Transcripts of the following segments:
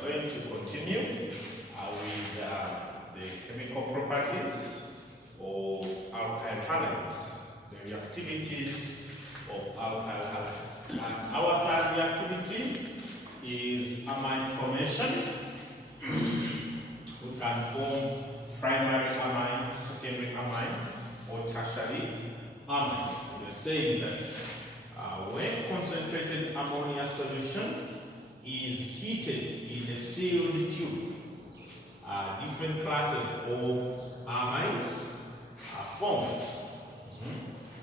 are going to continue with the chemical properties of alkyl halides, the reactivities of alkyl halides. And our third reactivity is amine formation. We can form primary amines, secondary amines, or tertiary amines. We are saying that when concentrated ammonia solution is heated in a sealed tube, different classes of amines are formed.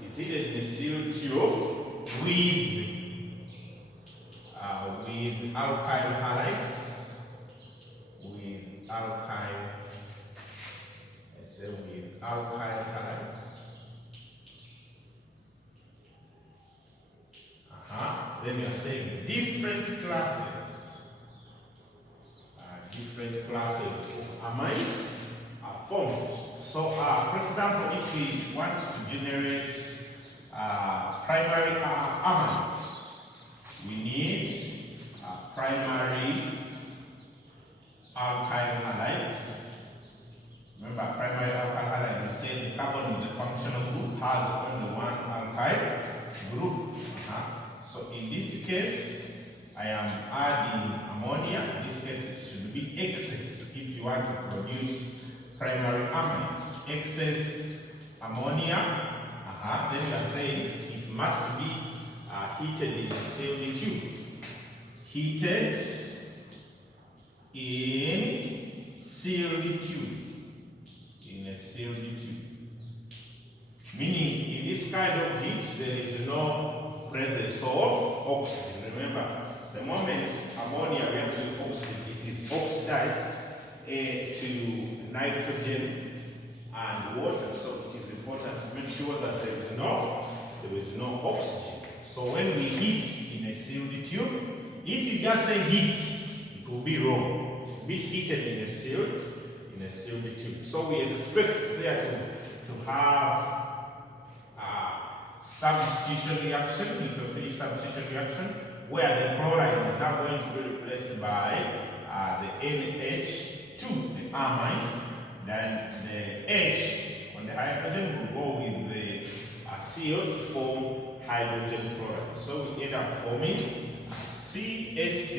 It's heated in a sealed tube with alkyl halides, with alkyl halides. Then we are saying different classes of amines are formed. So, for example, if we want to generate primary amines, we need primary alkyl halides. Remember, primary alkyl halide, we said the carbon in the functional group has only one alkyl group. So in this case, I am adding ammonia. In this case, it should be excess if you want to produce primary amines. Excess ammonia, then you are saying it must be heated in a sealed tube. Heated in sealed tube. In a sealed tube. Meaning, in this kind of heat, there is no presence of oxygen. Remember, the moment ammonia reacts with oxygen, it is oxidized to nitrogen and water. So it is important to make sure that there is no oxygen. So when we heat in a sealed tube, if you just say heat, it will be wrong. It will be heated in a sealed tube. So we expect there to have substitution reaction, nucleophilic substitution reaction, where the chloride is now going to be replaced by the NH2, the amine. Then the H on the hydrogen will go with the CO to form hydrogen chloride. So we end up forming CH3,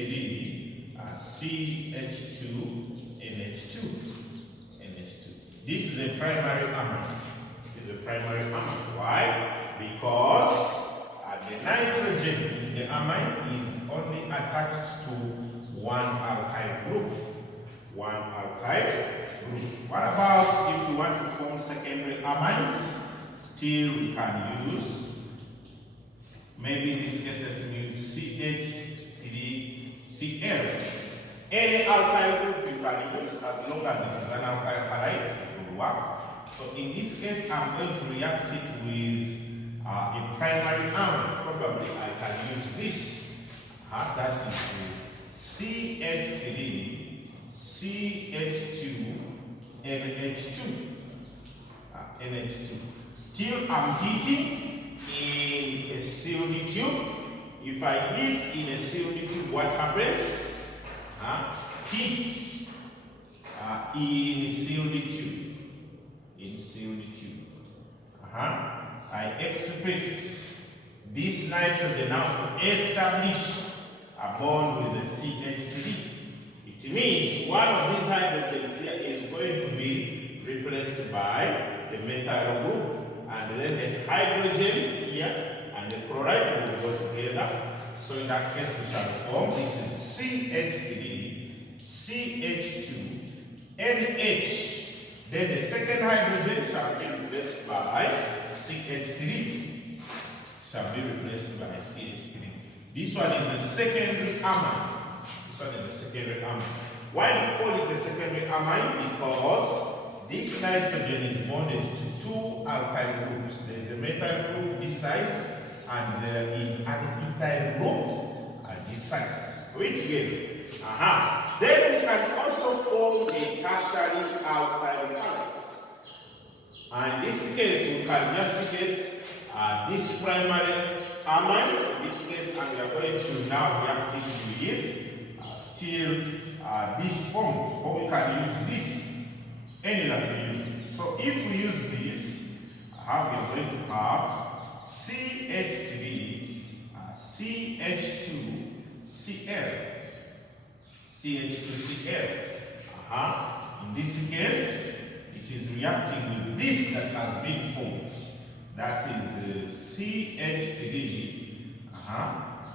CH2, NH2. This is a primary amine. Why? Because the nitrogen in the amine is only attached to one alkyl group. What about if we want to form secondary amines? Still we can use, maybe in this case we use CH3Cl. Any alkyl group you can use as long as it is an alkyl halide, it will work. So in this case, I'm going to react it with a primary amine. Probably I can use this. That is CH3, CH2, NH2. Still, I'm heating in a sealed tube. If I heat in a sealed tube, what happens? Heat in sealed tube. I expect this nitrogen now to establish a bond with the CH3. It means one of these hydrogens here is going to be replaced by the methyl group, and then the hydrogen here and the chloride will go together. So in that case, we shall form this is CH3, CH2, NH. Then the second hydrogen shall be replaced by CH3. This one is a secondary amine. Why do we call it a secondary amine? Because this nitrogen is bonded to two alkyl groups. There is a methyl group this side, and there is an ethyl group at this side. Wait together. Then we can also form a tertiary alkyl halide. And in this case, we can just get this primary amine. In this case, and we are going to now react it with still any that we use. So if we use this, we are going to have CH3, CH2Cl, CH2Cl. In this case, it is reacting with this that has been formed. That is CH3,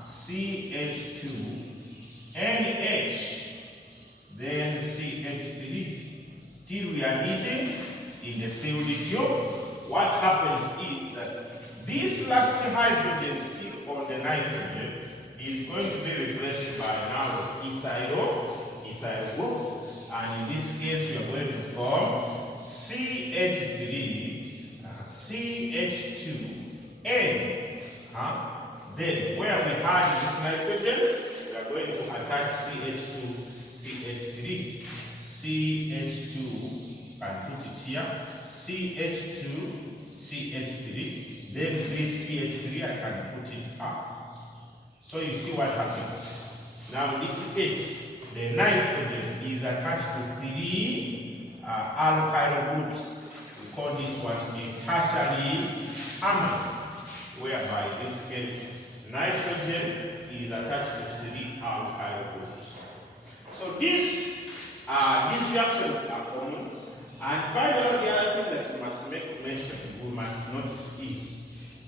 CH2, NH, then CH3. Still we are heating in the sealed tube. What happens is that this last hydrogen still on the nitrogen is going to be replaced by now ethyl group, and in this case we are going to form CH3, CH2N. Then where we had this nitrogen, we are going to attach CH2, CH3, CH2, and put it here, CH2, CH3, then this CH3 I can put it up. So you see what happens. Now in this case, the nitrogen is attached to 3 alkyl groups. We call this one a tertiary amine, whereby in this case, nitrogen is attached to 3 alkyl groups. So these reactions are common. And by the way, the other thing that we must make mention, we must notice is,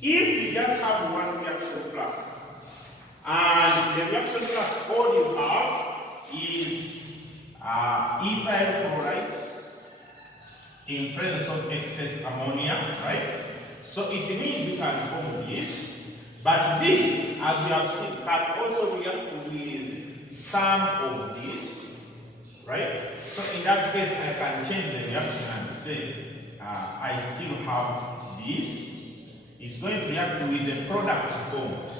if you just have one reaction flask, and the reaction flask all you have is ethyl chloride in presence of excess ammonia, right? So it means you can form this, but this, as you have seen, can also react with some of this, right? So in that case, I can change the reaction and say, I still have this. It's going to react with the product formed.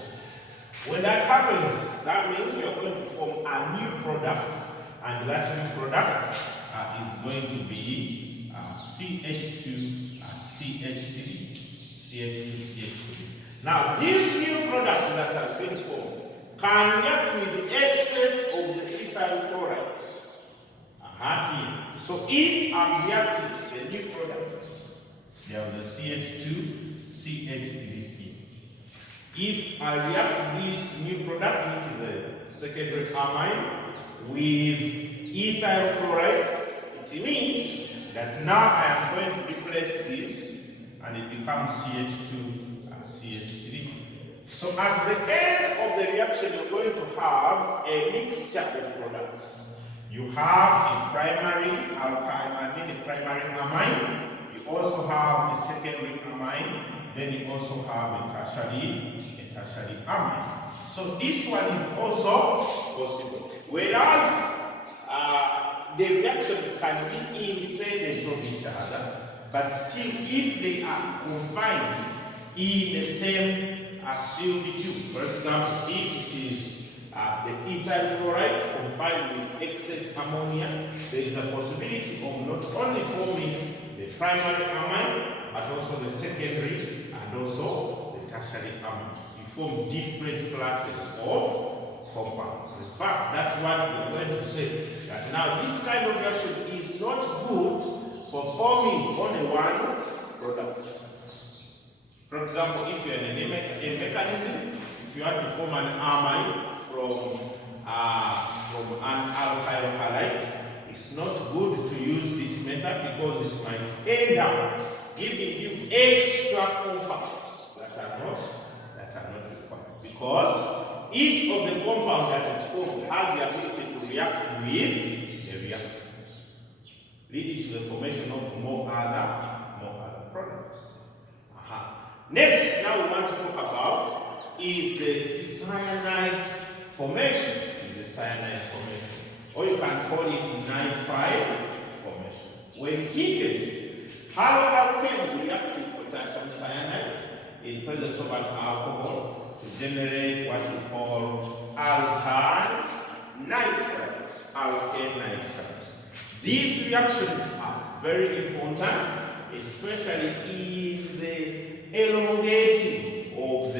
When that happens, that means we are going to form a new product, and that new product is going to be CH2, CH3, CH2. Now, this new product that has been formed can react with the excess of the ethyl chloride. Here. So if I'm reacting to the new products, there are the CH2, CH3 here. If I react this new product, which is a secondary amine, with ethyl chloride, it means that now I am going to replace this, and it becomes CH2 and CH3. So at the end of the reaction, you're going to have a mixture of products. You have a primary alkyl, a primary amine. You also have a secondary amine. Then you also have a tertiary amine. So this one is also possible. Whereas the reactions can be independent of each other, but still, if they are confined in the same sealed tube, for example, if it is the ethyl chloride confined with excess ammonia, there is a possibility of not only forming the primary amine, but also the secondary and also the tertiary amine. You form different classes of compounds. In fact, that's what we are going to say, that now this kind of reaction is not good for forming only one product. For example, if you are in a mechanism, if you want to form an amine from an alkyl halide, it's not good to use this method because it might end up giving you extra compounds that are not required. Because each of the compounds that is formed has the ability to react with a reactant, leading to the formation of more other products. Next, now we want to talk about is the cyanide formation. Or you can call it nitride formation. When heated, haloalkanes react with potassium cyanide in presence of an alcohol to generate what we call alkyl nitrides. These reactions are very important, especially in the elongating of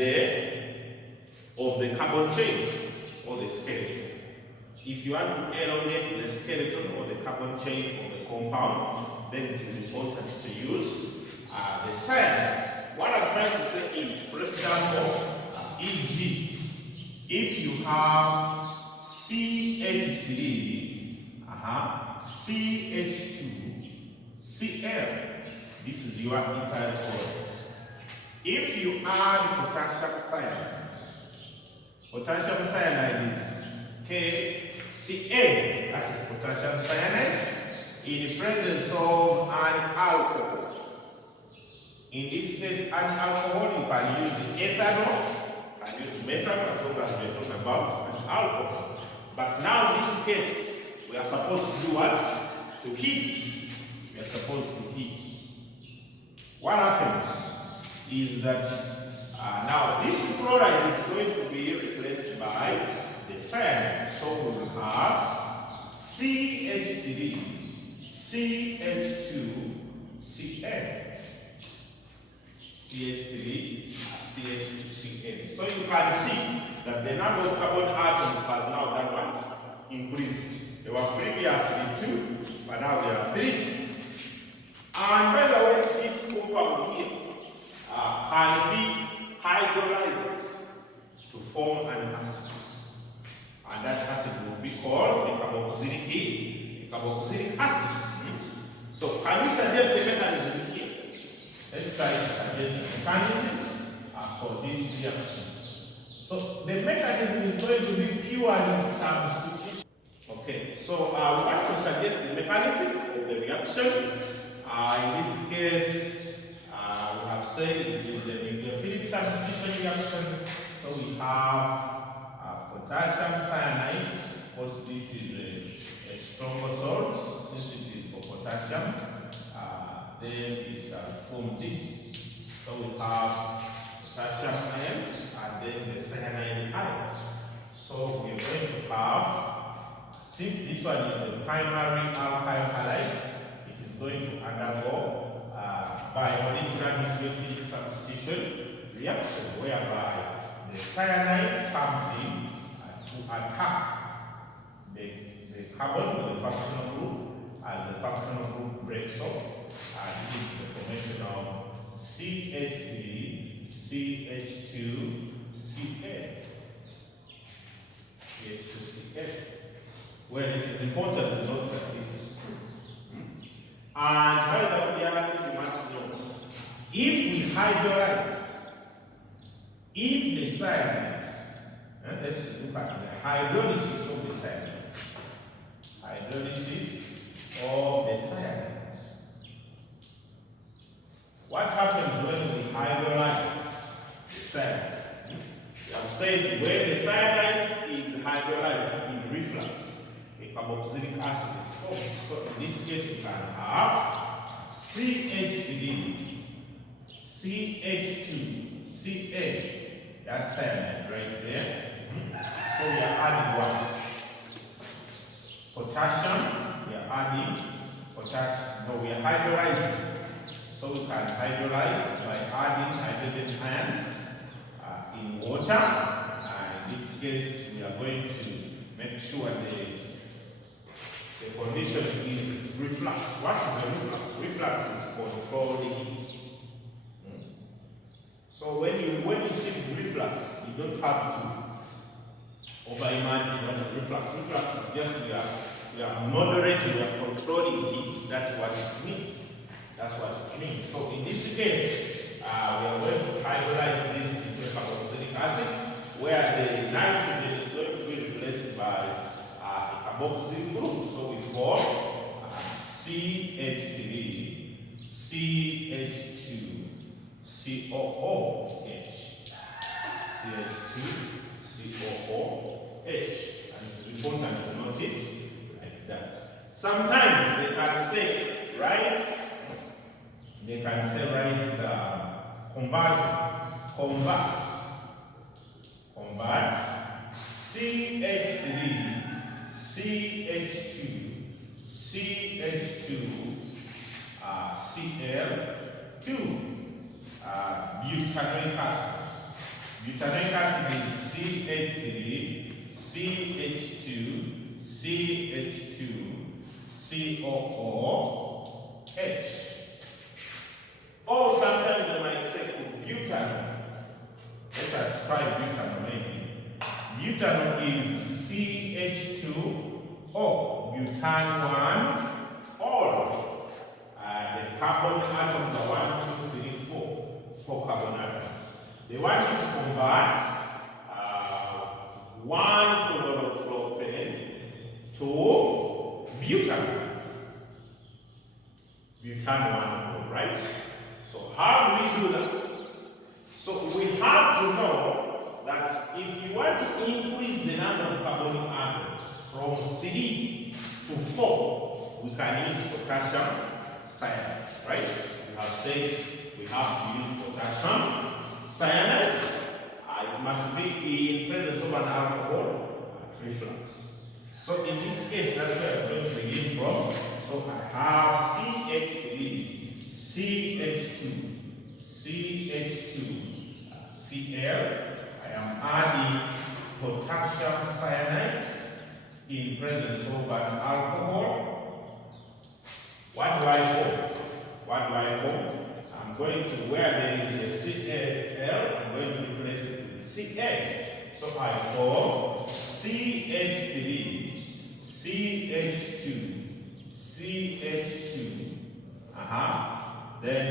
the carbon chain or the skeleton. If you want to elongate the skeleton or the carbon chain of the compound, then it is important to use the cyanide. What I'm trying to say is, for example, e.g., if you have CH3, CH2, Cl, this is your ethyl chloride. If you add potassium cyanide is KCa, that is potassium cyanide, in the presence of an alcohol. In this case, an alcohol, you can use ethanol, you can use methanol, as long as we're talking about an alcohol. But now in this case, we are supposed to do what? To heat. We are supposed to heat. What happens is that now this chloride is going to be replaced by the cyanide. So we will have CH3, CH2, Cl. CH3, CH2, Cl. So you can see that the number of carbon atoms has now done what? Increased. They were previously 2, but now they are 3. And by the way, this compound here can be hydrolyzed to form an acid. And that acid will be called the carboxylic acid. So can you suggest the mechanism here? Let's try to suggest the mechanism for this reaction. So the mechanism is going to be purely substitution. Okay, so we want to suggest the mechanism of the reaction. In this case, we have said it is a nucleophilic substitution reaction. So we have potassium cyanide. Of course, this is a stronger salt since it is for potassium. Then it shall form this. So we have potassium ions and then the cyanide ions. So we are going to have, since this one is the primary alkyl halide, it is going to undergo biological nucleophilic substitution reaction, whereby the cyanide comes in to attack the carbon with the functional group, and the functional group breaks off. This is the formation of CH3, CH2, Cl. CH2Cl. Well, it is important to note that this is true. And by the other thing you must know, if we hydrolyze, if the cyanide, let's look at the hydrolysis of the cyanide. Hydrolysis of the cyanide. What happens when we hydrolyze the cyanide? We have said when the cyanide is hydrolyzed in reflux, a carboxylic acid is formed. So in this case, we can have CH3, CH2, Ca. That's cyanide right there. So we are adding what? Potassium. We are adding potassium. No, we are hydrolyzing. So we can hydrolyze by adding hydrogen ions in water. In this case, we are going to make sure the condition is reflux. What is a reflux? Reflux is controlled heat. So when you see reflux, you don't have to over-imagine what is reflux. Reflux is just we are moderating, we are controlling heat. That's what it means. That's what it means. So in this case, we are going to hydrolyze this into carboxylic acid, where the nitrogen is going to be replaced by a carboxyl group. So we form CH3, CH2, COOH. CH2, COOH. And it's important to note it like that. Sometimes they can say, right? They can say write the conversion. Convert CH3, CH2, CH2, Cl2 butanoic acid. Butanoic acid is CH3, CH2, CH2, COOH. O, butane 1 ol. The carbon atoms are 1, 2, 3, 4. 4 carbon atoms. They want you to convert 1 chloropropane to butane. Butane 1 ol, right? So how do we do that? So we have to know that if you want to increase the number of carbonic atoms from 3 to 4, we can use potassium cyanide, right? We have said we have to use potassium cyanide. It must be in presence of an alcohol at reflux. So in this case, that's where I'm going to begin from. So I have CH3, CH2, CH2, Cl. I am adding potassium cyanide in presence of an alcohol. What do I form? What do I form? I'm going to, where there is a Cl, I'm going to replace it with Cl. So I form CH3, CH2, CH2, then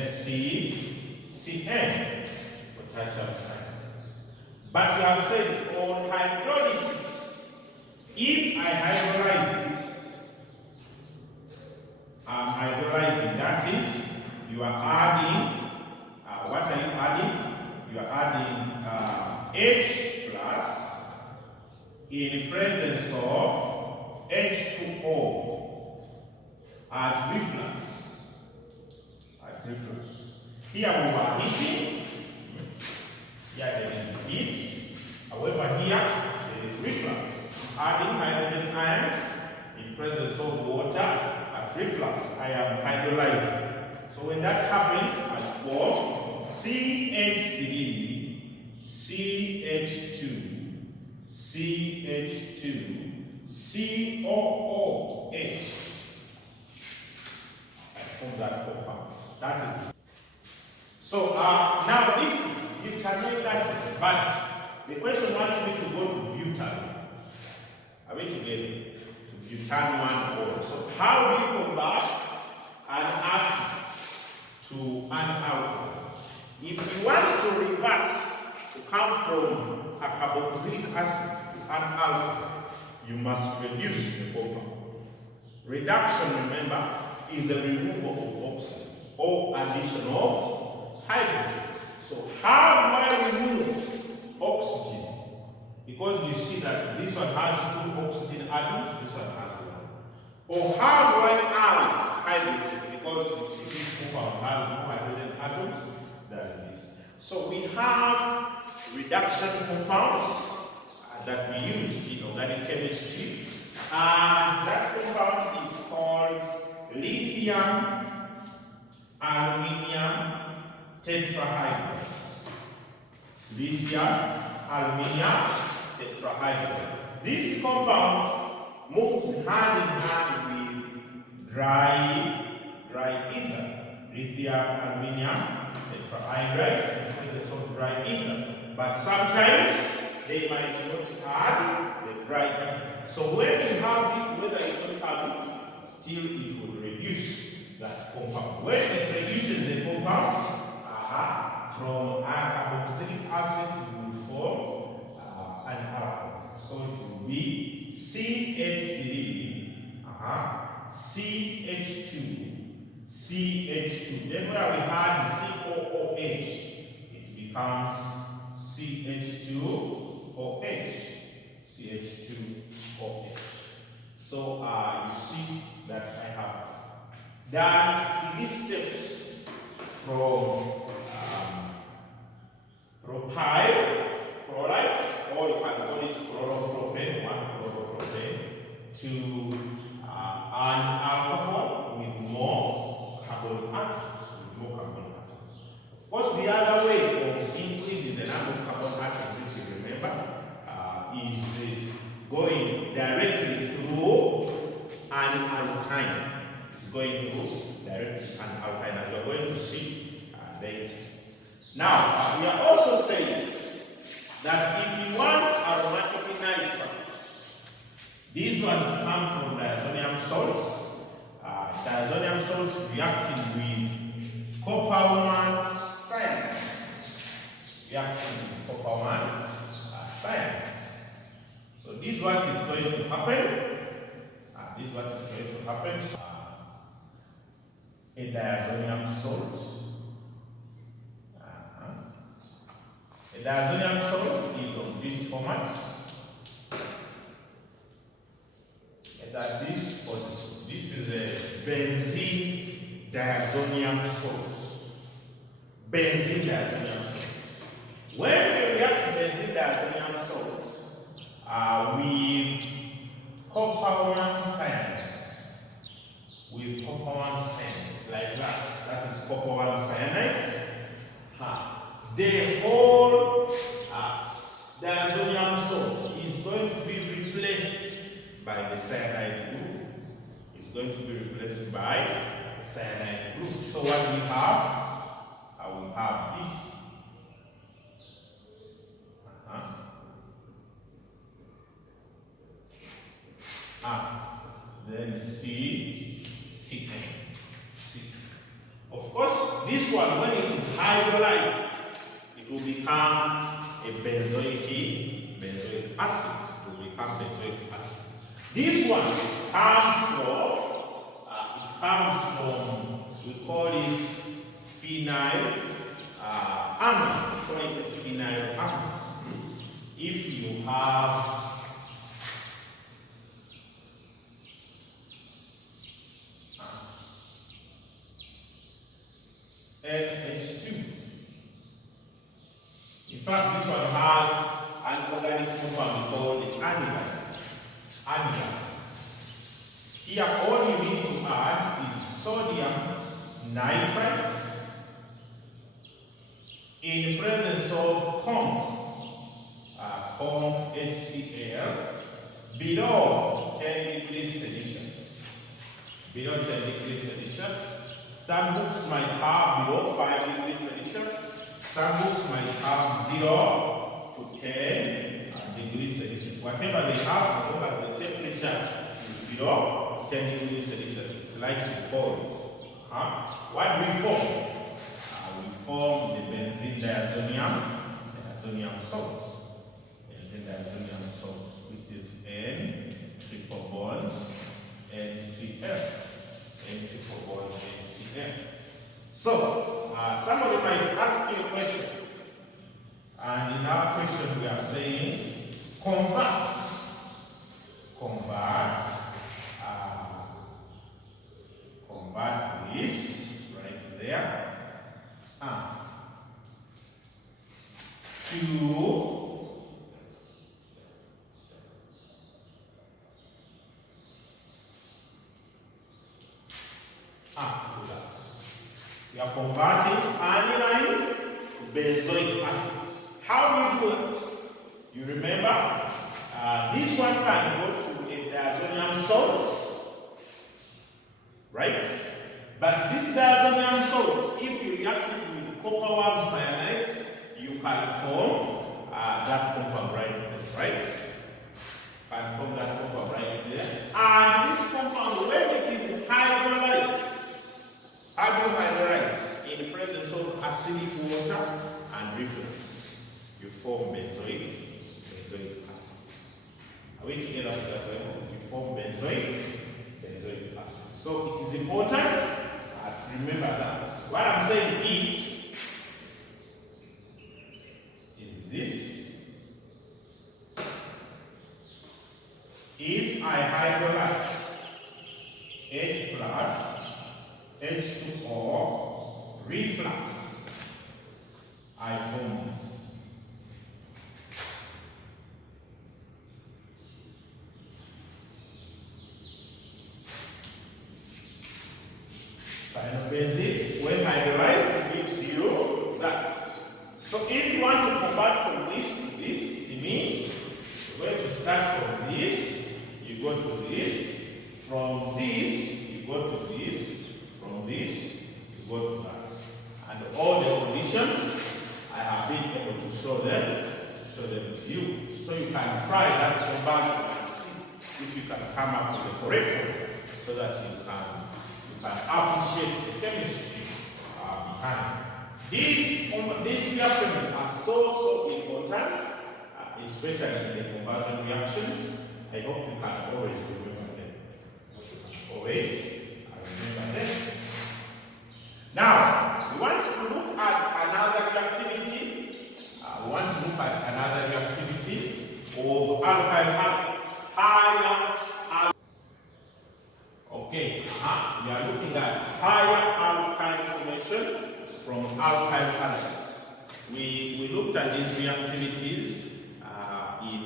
CN, potassium cyanide. But we have said on hydrolysis, if I hydrolyze this, I'm hydrolyzing, that is, you are adding, what are you adding? You are adding H plus in presence of H2O at reflux. At reflux. Here we are heating. Here there is heat. However, here there is reflux. Adding hydrogen ions in presence of water at reflux. I am hydrolyzing. So when that happens, I form CH3, CH2, CH2, COOH. I form that compound. That is it. So now this is butanoic acid, but the question wants me to go to butane. Are we together? To butane 1 ol. So how do you convert an acid to an alcohol? If you want to reverse, to come from a carboxylic acid to an alcohol, you must reduce the compound. Reduction, remember, is the removal of oxygen or addition of hydrogen. So how do I remove oxygen? Because you see that this one has 2 oxygen atoms, this one has 1. Or how do I add hydrogen? Because you see this compound has more hydrogen atoms than this. So we have reduction compounds that we use in organic chemistry, and that compound is called lithium aluminium tetrahydride. Lithium aluminium tetrahydride. This compound moves hand in hand with dry ether. Lithium aluminium tetrahydride is of dry ether. But sometimes they might not add the dry ether. So when you have it, whether you don't have it, still it will reduce that compound. When it reduces the compound, from a carboxylic acid it will form an alcohol. So it will be CH3, CH2, CH2. Then where we had COOH, it becomes CH2OH. CH2OH. So you see that I have done 3 steps from propyl chloride, or you can call it chloropropane, 1 chloropropane, to an alcohol with more carbon atoms. Of course, the other way of increasing the number of carbon atoms, if you remember, is going directly through an alkyne. It's going through directly an alkyne, as we are going to see later. Now, we are also saying that if you want aromatic nitrogen, These ones come from diazonium salts. Diazonium salts reacting with copper 1 cyanide. Reacting with copper 1 cyanide. So this is what is going to happen. This is what is going to happen. A diazonium salt. A diazonium salt is of this format. That is positive. This is a benzene diazonium salt. Benzene diazonium salt. When we react benzene diazonium salt with copper 1 cyanide, like that. That is copper 1 cyanide. The whole diazonium salt is going to be replaced by the cyanide group. It's going to be replaced by the cyanide group. So what we have, we have this. Then C. Of course, this one, when it is hydrolyzed, it will become a benzoic acid. It will become benzoic acid. This one comes from, we call it phenylamine. We call it phenylamine. If you have NH2. In fact, this one has an organic compound called aniline. Here, all you need to add is sodium nitrite in presence of HCl below 10 degrees Celsius. Below 10 degrees Celsius. Some books might have below 5 degrees Celsius. Some books might have 0 to 10 degrees Celsius. Whatever they have, as long as the temperature is below 10 degrees Celsius, it's slightly cold. What we form? We form the benzene diazonium salt. Benzene diazonium salt, which is N triple bond NCl. N triple bond NCl. So, somebody might ask you a question. And in our question, we are saying convert this right there to we are converting aniline to benzoic acid. How do you do that? You remember, this one can go to a diazonium salt, right? But this diazonium salt, if you react it with copper 1 cyanide, you can form that compound right there, right? Can form that compound right there. And this compound, when it is hydrolyzed in the presence of acidic water and reflux, you form benzoic acid. Are we together with that? You form benzoic acid. So it is important to remember that. What I'm saying is this. If I hydrolyze H plus H2O reflux, I form this. Benzene, when hydrolyzed, gives you that. So if you want to convert from this to this, it means you're going to start from this, you go to this, from this, you go to this, from this, you go to that. And all the conditions, I have been able to show them to you. So you can try that conversion and see if you you can come up with the correct one so that you can appreciate the chemistry behind. These reactions are so important, especially in the conversion reactions. I hope you can always remember them. Always remember them. Now, we want to look at another reactivity. Of alkyl halides. Okay, we are looking at higher alkyl formation from alkyl halides. We looked at these reactivities in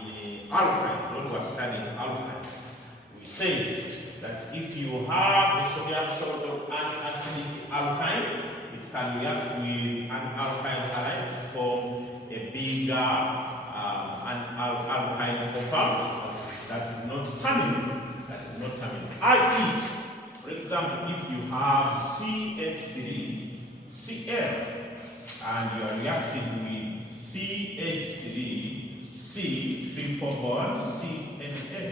alkyl. When we were studying alkyl, we said that if you have a sodium salt of an acidic alkyne, it can react with an alkyl halide to form a bigger alkyl compound that is not terminal. I.e., for example, if you have CH3Cl and you are reacting with CH3C triple bond CNA.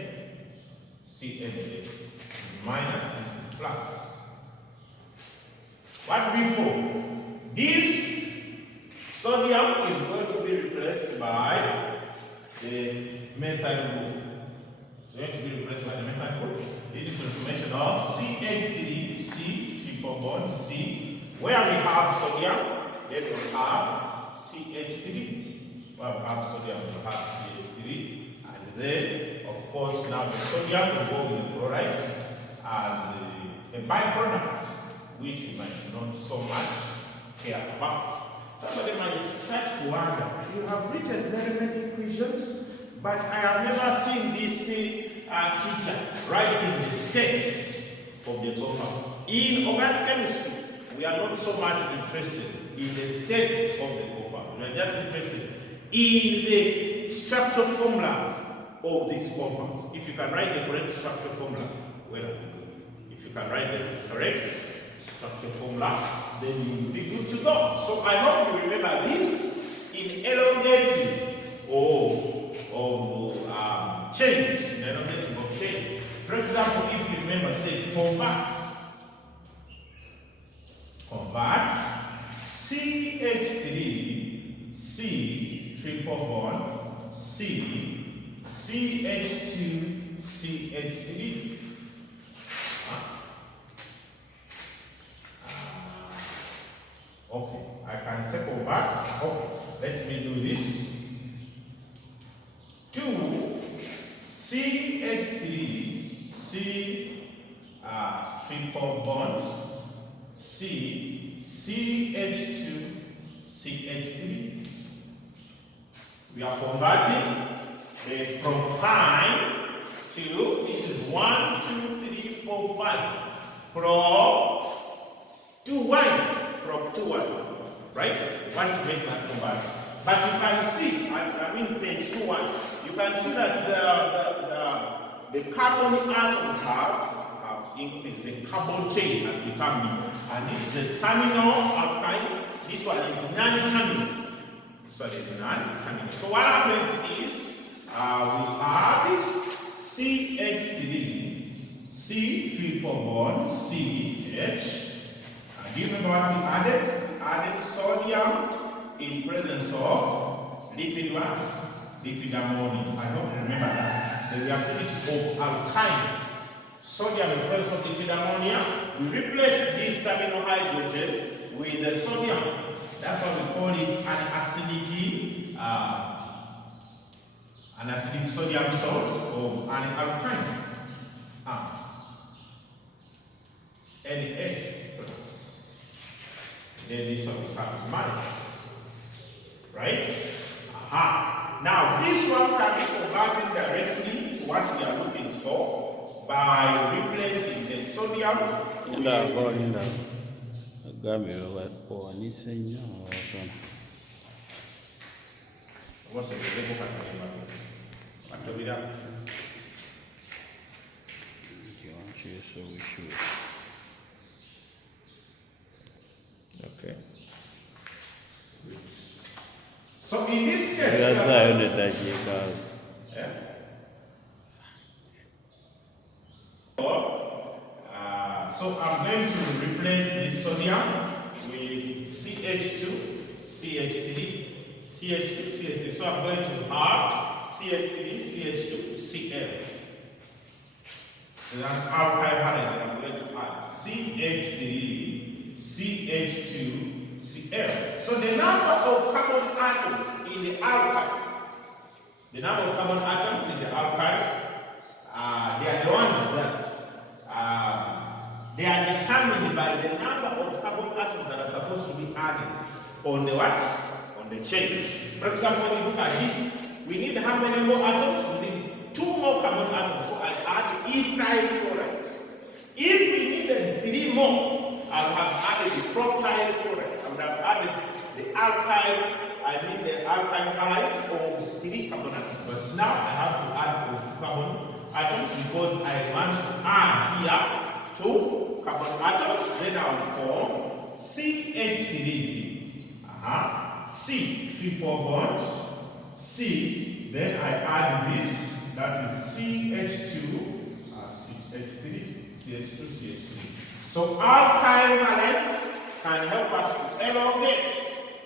CNA minus, this is plus. What before? This sodium is going to be replaced by the methyl group. It's going to be replaced by the methyl group. It is transformation of CH3C triple bond C. Where we have sodium, then we have CH3. Where we have sodium, we have CH3. And then, of course, now the sodium will go with the chloride as a byproduct, which we might not so much care about. Somebody might start to wonder, you have written very many equations, but I have never seen this teacher writing the states of the compounds. In organic chemistry, we are not so much interested in the states of the compound. We are just interested in the structural formulas of these compounds. If you can write the correct structural formula, well and good. If you can write the correct structural formula, then you will be good to go. So I hope you remember this in elongating of change, in elongating of change. For example, if you remember, say convert CH3C triple bond C CH2 CH3. Okay, I can say convert. Okay, let me do this. 2 CH3 C triple bond C CH2 CH3. We are converting the propyne to, this is 1, 2, 3, 4, 5. Prop 2, 1. Prop 2, 1. Right? We want to make that conversion. But you can see, I mean page 2, 1, you can see that the carbon atom have increased. The carbon chain has become bigger. And this is the terminal alkyne. This one is non-terminal. So what happens is we add CH3, C triple bond, CH. Do you remember what we added? We added sodium in presence of lipid what? Lipid ammonia. I hope you remember that. The reactivity of alkynes. Sodium in presence of lipid ammonia. We replace this terminal hydrogen with the sodium. That's why we call it an acidic sodium salt of an alkyne. Na plus. Then this one becomes minus. Right? Now this one can be converted directly to what we are looking for by replacing the sodium with okay. So in this case, So I'm going to replace this sodium with CH2, CH3, CH2, CH3. So I'm going to have CH3, CH2, Cl. Then alkyl halide, I'm going to add CH3, CH2, Cl. So the number of carbon atoms in the alkyl, they are the ones that they are determined by the number of carbon atoms that are supposed to be added on the what? On the chain. For example, when you look at this, we need how many more atoms? We need 2 more carbon atoms. So I add ethyl chloride. If we needed 3 more, I would have added the propyl chloride. I would have added the the alkyl halide of 3 carbon atoms. But now I have to add 2 carbon atoms because I want to add here 2 carbon atoms. Then I will form CH3. C, 3-4 bonds. C, then I add this, that is CH2, CH3, CH2, CH3. So alkyl halides can help us to elongate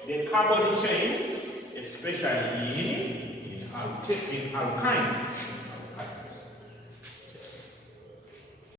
the carbon chains, especially in alkynes.